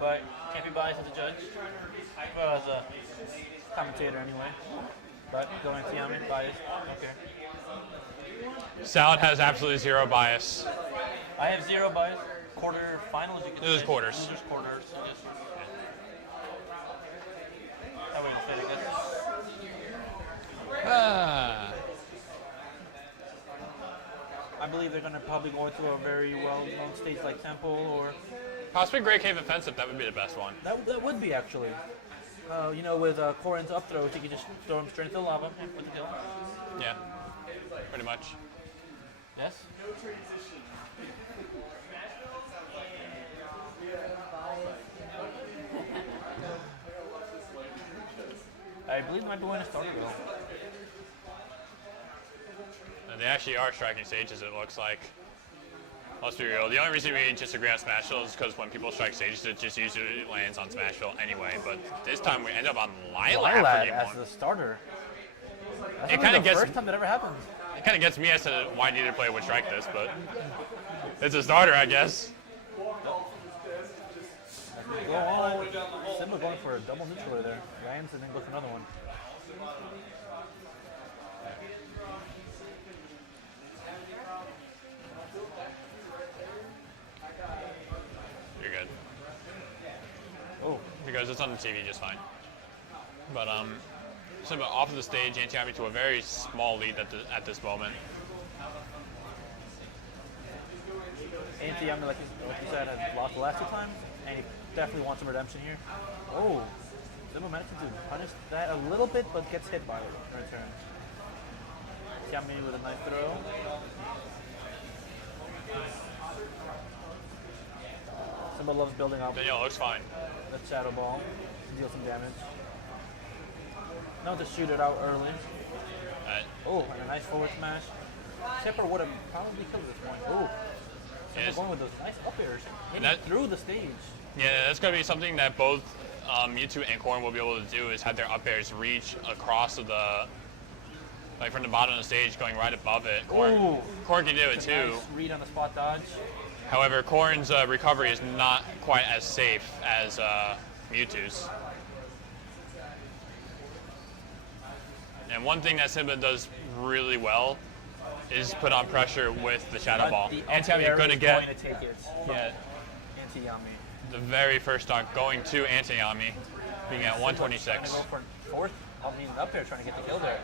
but can't be biased as a judge. Well, as a commentator anyway. But going Antiyami, biased. Okay. Salad has absolutely zero bias. I have zero bias. Quarterfinals, you can Losers say. quarters. Losers quarters. So just, that way it'll fit, I guess. I believe they're going to probably go to a very well-known stage like Temple or... Possibly Great Cave Offensive, that would be the best one. That would be, actually. You know, with Corin's up throw, you could just throw him straight into the lava with the kill. Yeah, pretty much. Yes? I believe they might be winning a starter though. They actually are striking stages, it looks like. Let's be real. The only reason we disagree on Smashville is because when people strike stages, it just usually lands on Smashville anyway. But this time we end up on Lilat as the starter. That's it kind of gets first time that ever happened. It kind of gets me as to why neither player would strike this, but it's a starter, I guess. Go on. Simba going for a double neutral there. Lands and then goes for another one. You're good. Oh. Because it's on the TV just fine. But Simba off of the stage, Antiyami to a very small lead at this moment. Antiyami, like you said, has lost the last two times, and he definitely wants some redemption here. Oh, Simba managed to punish that a little bit, but gets hit by it in return. Antiyami with a nice throw. Simba loves building up. Daniel looks fine. The shadow ball to deal some damage. Not to shoot it out early. Oh, and a nice forward smash. Tipper would have probably killed this point. Oh, Simba going with those nice up airs, hitting through the stage. Yeah, that's going to be something that both Mewtwo and Corn will be able to do, is have their up airs reach across the, like from the bottom of the stage, going right above it. Corn can do it too. Nice read on the spot dodge. However, Corn's recovery is not quite as safe as Mewtwo's. And one thing that Simba does really well is put on pressure with the Shadow Ball. Antiyami is going to get Antiyami. The very first stock going to Antiyami, being at 126. Go for fourth. I mean, up there trying to get the kill there.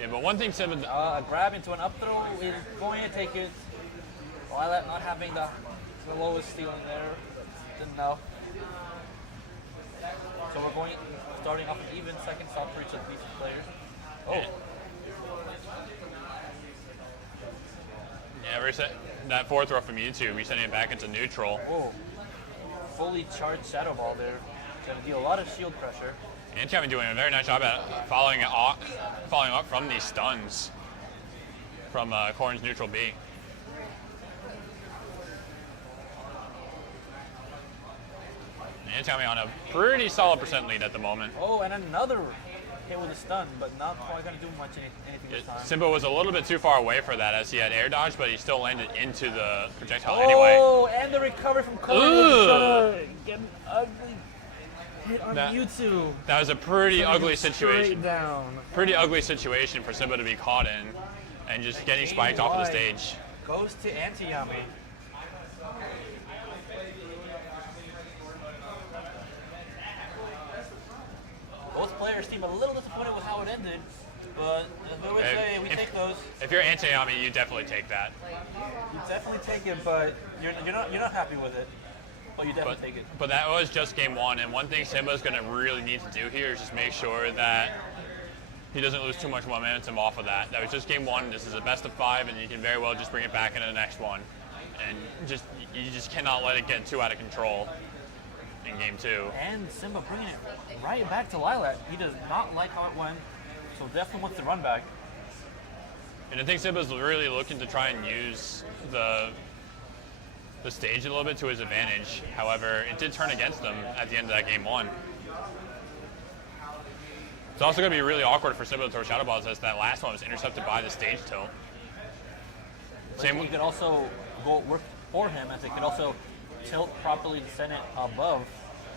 Yeah, but one thing Simba... a grab into an up throw is going to take it. Lilat not having the lowest ceiling there. Didn't know. So we're starting off an even second stock for each of these players. Oh. Yeah, reset that fourth throw from Mewtwo, resetting it back into neutral. Oh. Fully charged Shadow Ball there. Gonna deal a lot of shield pressure. Antiyami doing a very nice job at following up from these stuns from Corn's neutral B. Antiyami on a pretty solid percent lead at the moment. Oh, and another hit with a stun, but not quite going to do much anything this time. Simba was a little bit too far away for that, as he had air dodge, but he still landed into the projectile anyway. Oh, and the recovery from Concord. Get an ugly hit on Mewtwo. That was a pretty ugly situation. Down. Pretty ugly situation for Simba to be caught in, and just getting spiked off of the stage. Goes to Antiyami. Both players seem a little disappointed with how it ended, but as we always say, we take those. If you're Antiyami, you definitely take that. You definitely take it, but you're not happy with it. But you definitely take it. But that was just game one, and one thing Simba's going to really need to do here is just make sure that he doesn't lose too much momentum off of that. That was just game one. This is a best of 5, and you can very well just bring it back into the next one. And you just cannot let it get too out of control in game 2. And Simba bringing it right back to Lilat. He does not like how it went, so definitely wants to run back. And I think Simba's really looking to try and use the stage a little bit to his advantage. However, it did turn against him at the end of that game 1. It's also going to be really awkward for Simba to throw Shadow Balls, as that last one was intercepted by the stage tilt. He could also go work for him, as it could also tilt properly to send it above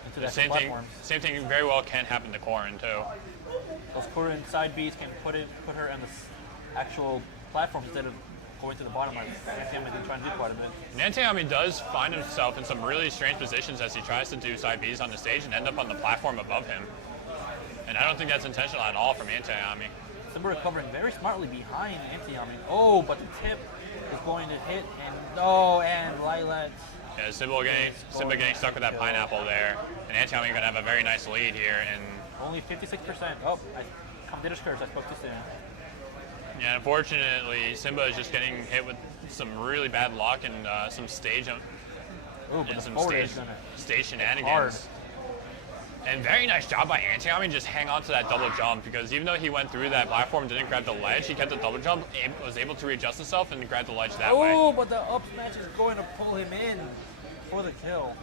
into the Same thing. platforms. Same thing very well can happen to Corrin too. Those Corrin side Bs can put her on the actual platform instead of going to the bottom like Antiyami has been trying to do quite a bit. Antiyami does find himself in some really strange positions as he tries to do side Bs on the stage and end up on the platform above him. And I don't think that's intentional at all from Antiyami. Simba recovering very smartly behind Antiyami. Oh, but the tip is going to hit, and no, and Lilat. Yeah, Simba getting stuck with that pineapple there, and Antiyami going to have a very nice lead here. And only 56%. Oh, Diddish curse, I spoke too soon. yeah, unfortunately, Simba is just getting hit with some really bad luck and some stage shenanigans. Hard. And very nice job by Antiyami just hang on to that double jump, because even though he went through that platform, didn't grab the ledge, he kept the double jump, was able to readjust himself and grab the ledge that way. Oh, but the up smash is going to pull him in for the kill.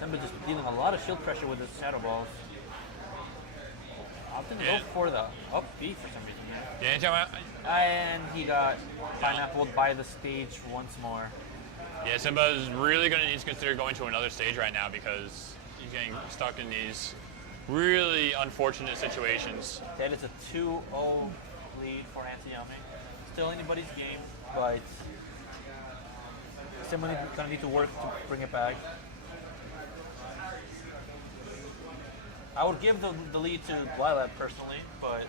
Simba just dealing a lot of shield pressure with his shadow balls. Opting to go for the up B for some reason, man. Yeah, And he got pineappled by the stage once more. Yeah, Simba is really going to need to consider going to another stage right now, because he's getting stuck in these really unfortunate situations. That is a 2-0 lead for Antiyami. Still anybody's game, but Simba is going to need to work to bring it back. I would give the lead to Blvd personally, but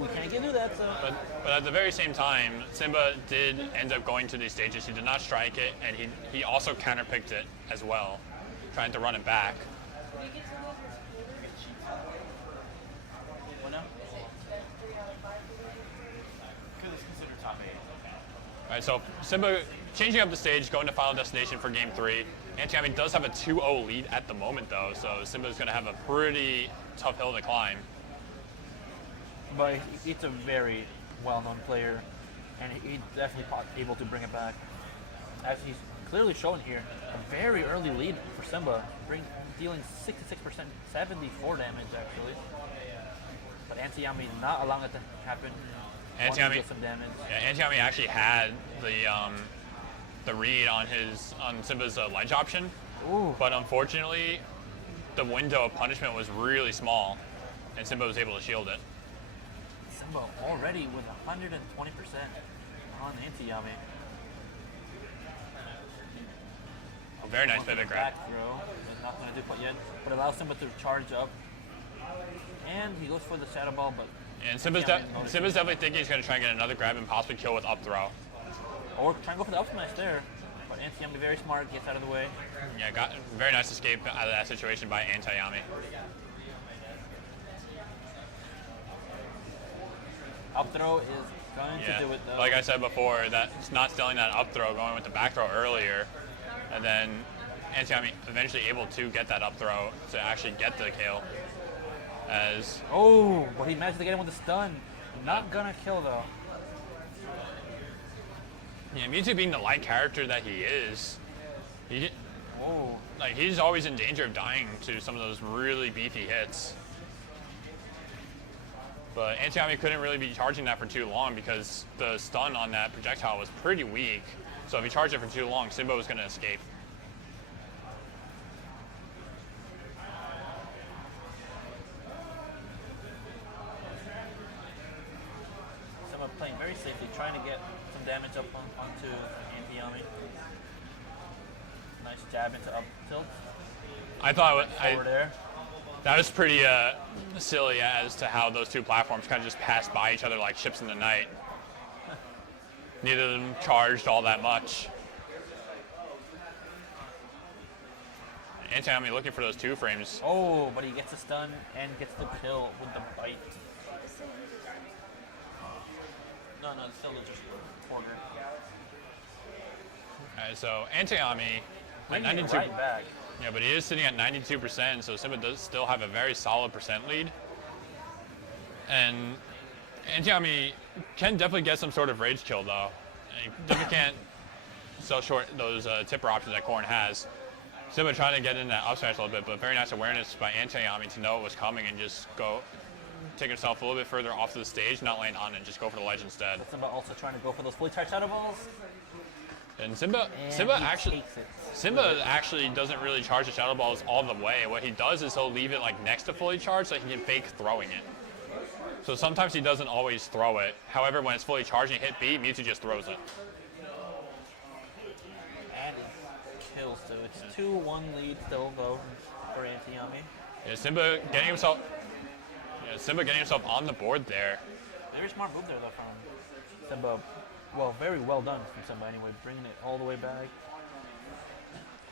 we can't do that. So. But at the very same time, Simba did end up going to these stages. He did not strike it, and he also counterpicked it as well, trying to run it back. What now? All right, so Simba changing up the stage, going to Final Destination for Game 3. Antiyami does have a 2-0 lead at the moment, though, so Simba's going to have a pretty tough hill to climb. But it's a very well-known player, and he's definitely able to bring it back. As he's clearly shown here, a very early lead for Simba, dealing 66%, 74 damage actually. But Antiyami not allowing it to happen. Antiyami, some damage. Yeah, Antiyami actually had the read on Simba's ledge option. Ooh. But unfortunately, the window of punishment was really small, and Simba was able to shield it. Simba already with 120% on Antiyami. A very nice pivot grab. Back throw is not going to do quite yet, but allows Simba to charge up. And he goes for the shadow ball, but and Simba's definitely thinking he's going to try and get another grab and possibly kill with up throw. Or try and go for the up smash there. But Antiyami very smart, gets out of the way. Yeah, got very nice escape out of that situation by Antiyami. Up throw is going to do it though. Like I said before, that's not stealing that up throw, going with the back throw earlier. And then Antiyami eventually able to get that up throw to actually get the kill. But he managed to get him with the stun. Not gonna kill though. Yeah, Mewtwo being the light character that he is, he's always in danger of dying to some of those really beefy hits. But Antiyami couldn't really be charging that for too long because the stun on that projectile was pretty weak. So if he charged it for too long, Simba was going to escape. Simba playing very safely, trying to get some damage up onto Antiyami. Nice jab into up tilt. I thought there. That was pretty silly as to how those two platforms kind of just passed by each other like ships in the night. Neither of them charged all that much. Antiyami looking for those 2 frames. Oh, but he gets a stun and gets the kill with the bite. No, it's still just quarter. Alright, so Antiyami at 92. Right back. Yeah, but he is sitting at 92%, so Simba does still have a very solid percent lead. And Antiyami can definitely get some sort of rage kill, though. He definitely can't sell short those tipper options that Corrin has. Simba trying to get in that up smash a little bit, but very nice awareness by ANTIYAMI to know it was coming and just go take himself a little bit further off to the stage, not laying on it, just go for the ledge instead. But Simba also trying to go for those fully charged shadow balls. And Simba actually doesn't really charge the shadow balls all the way. What he does is he'll leave it like next to fully charged so he can fake throwing it. So sometimes he doesn't always throw it. However, when it's fully charged and hit B, Mewtwo just throws it. And it kills too. It's 2-1 lead still though for ANTIYAMI. Yeah, Simba getting himself on the board there. Very smart move there though from Simba. Well, very well done from Simba anyway, bringing it all the way back.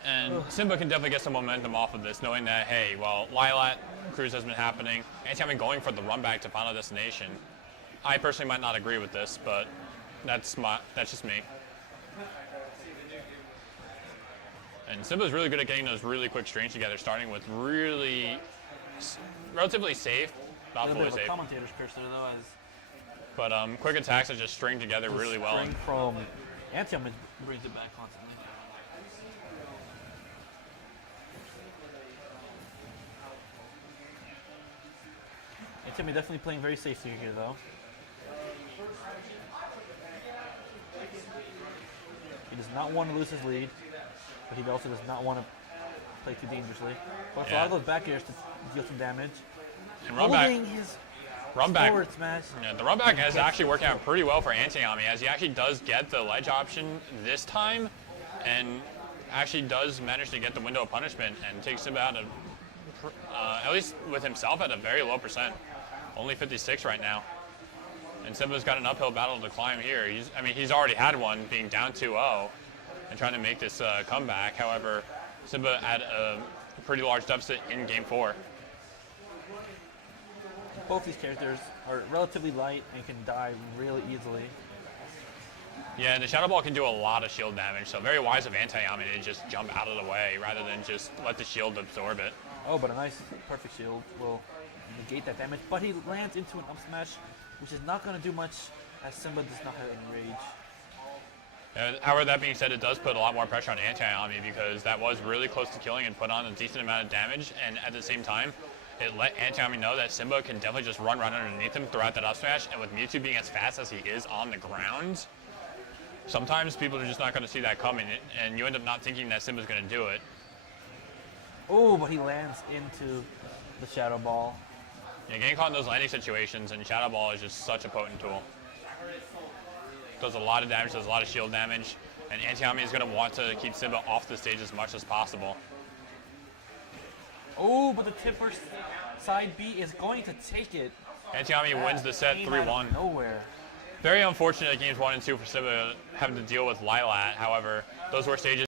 And Simba can definitely get some momentum off of this, knowing that, hey, well, Lilat Cruise has been happening. ANTIYAMI going for the run back to Final Destination. I personally might not agree with this, but that's just me. And Simba's really good at getting those really quick strings together, starting with relatively safe, not fully safe. Commentator's curse there though, as but quick attacks that just string together really well. String from ANTIYAMI brings it back constantly. ANTIYAMI definitely playing very safe here though. He does not want to lose his lead, but he also does not want to play too dangerously. But a lot of those back airs to deal some damage. And run back. Forward smash. Yeah, the run back is actually working out pretty well for ANTIYAMI, as he actually does get the ledge option this time, and actually does manage to get the window of punishment and takes him out of, at least with himself, at a very low percent. Only 56 right now. And Simba's got an uphill battle to climb here. He's already had one, being down 2-0 and trying to make this comeback. However, Simba had a pretty large deficit in Game 4. Both these characters are relatively light and can die really easily. Yeah, and the Shadow Ball can do a lot of shield damage, so very wise of ANTIYAMI to just jump out of the way rather than just let the shield absorb it. Oh, but a nice perfect shield will negate that damage, but he lands into an up smash, which is not going to do much as Simba does not have any rage. However, that being said, it does put a lot more pressure on ANTIYAMI because that was really close to killing and put on a decent amount of damage, and at the same time, it let ANTIYAMI know that Simba can definitely just run right underneath him throughout that up smash, and with Mewtwo being as fast as he is on the ground, sometimes people are just not going to see that coming, and you end up not thinking that Simba's going to do it. Oh, but he lands into the Shadow Ball. Yeah, getting caught in those landing situations, and Shadow Ball is just such a potent tool. Does a lot of damage, does a lot of shield damage, and ANTIYAMI is going to want to keep Simba off the stage as much as possible. Oh, but the tipper side B is going to take it. ANTIYAMI wins the set 3-1. Nowhere. Very unfortunate games 1 and 2 for Simba having to deal with Lilat. However, those were stages